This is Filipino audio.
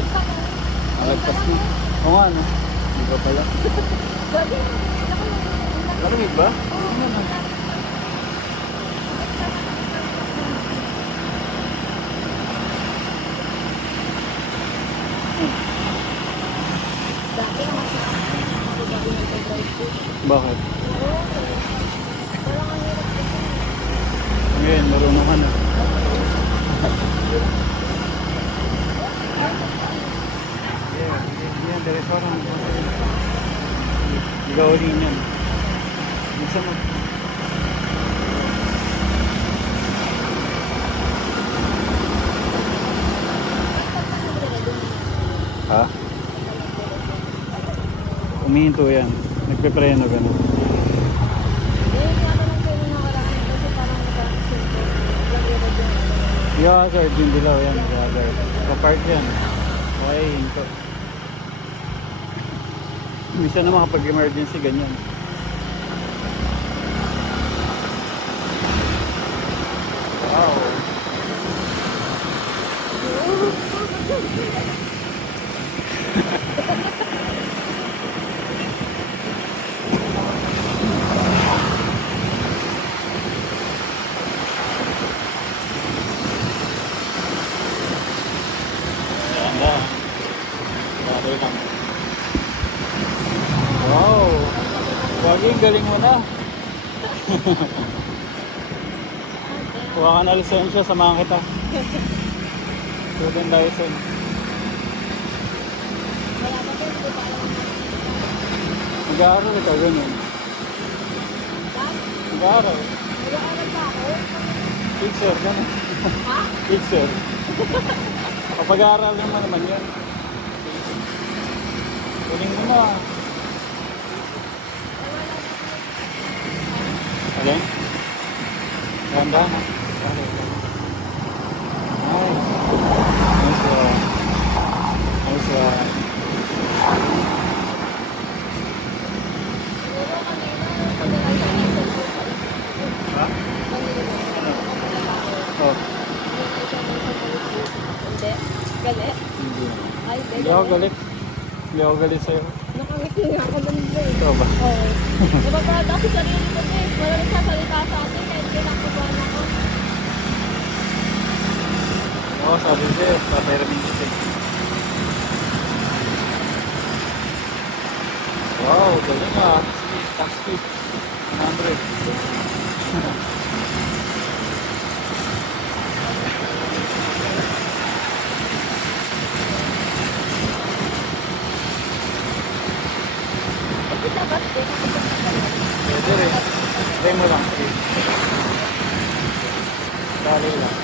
Malagpas na. Oo nga, no? Hindi ba pala? Malamig ba? Ano na? Dati ang mas ako dati nag-drive ko. Bakit? Oo. Parang ang hirap kasi. Ngayon, marunong ka na. Yan, dari parang ikaw rin yan. Minsan mo. Ha? Umihinto yan. Nagpe-preno gano'n. Eh, tinatanong kayo nung nakaraan kasi parang nagkakasinto. Lagyan na dyan. Yeah, sir. Yung dilaw yan. Yeah, sir. Kapark yan. Okay, hinto. Minsan naman kapag emergency, ganyan. Wow. Ganda. Bago lang. Wow. Wagi, galing mo na. Kuha ka na lisensya, samahan kita. Student license. Wala pa po, hindi pa alam. Mag-aaral ikaw, ganun. Dad, Mag-aaral. nag-aaral pa ako. Teacher, ganun. Ha? Teacher. Kapag-aaral naman yan. Galing mo na. Alin? Ganda na. Nice. Nice one. Nice one. Siguro kanina, pag-aaral sa isang po sa Ha? Ano? Oh, Hindi. Galit? hindi. Ay, Hindi ako galit. Hindi ako galit sa'yo. Nakangiti nga ako dun ba eh. Ikaw ba? Oo. Nababarata ako sa sarili ko eh. Wala rin sasalita sa atin kahit kinakabahan ako. Oo, sabi sa'yo. Papayramin kita eh. Wow, galing ah. Top speed. 100. Pagkita din, Pwede rin. Try mo lang. Dali lang.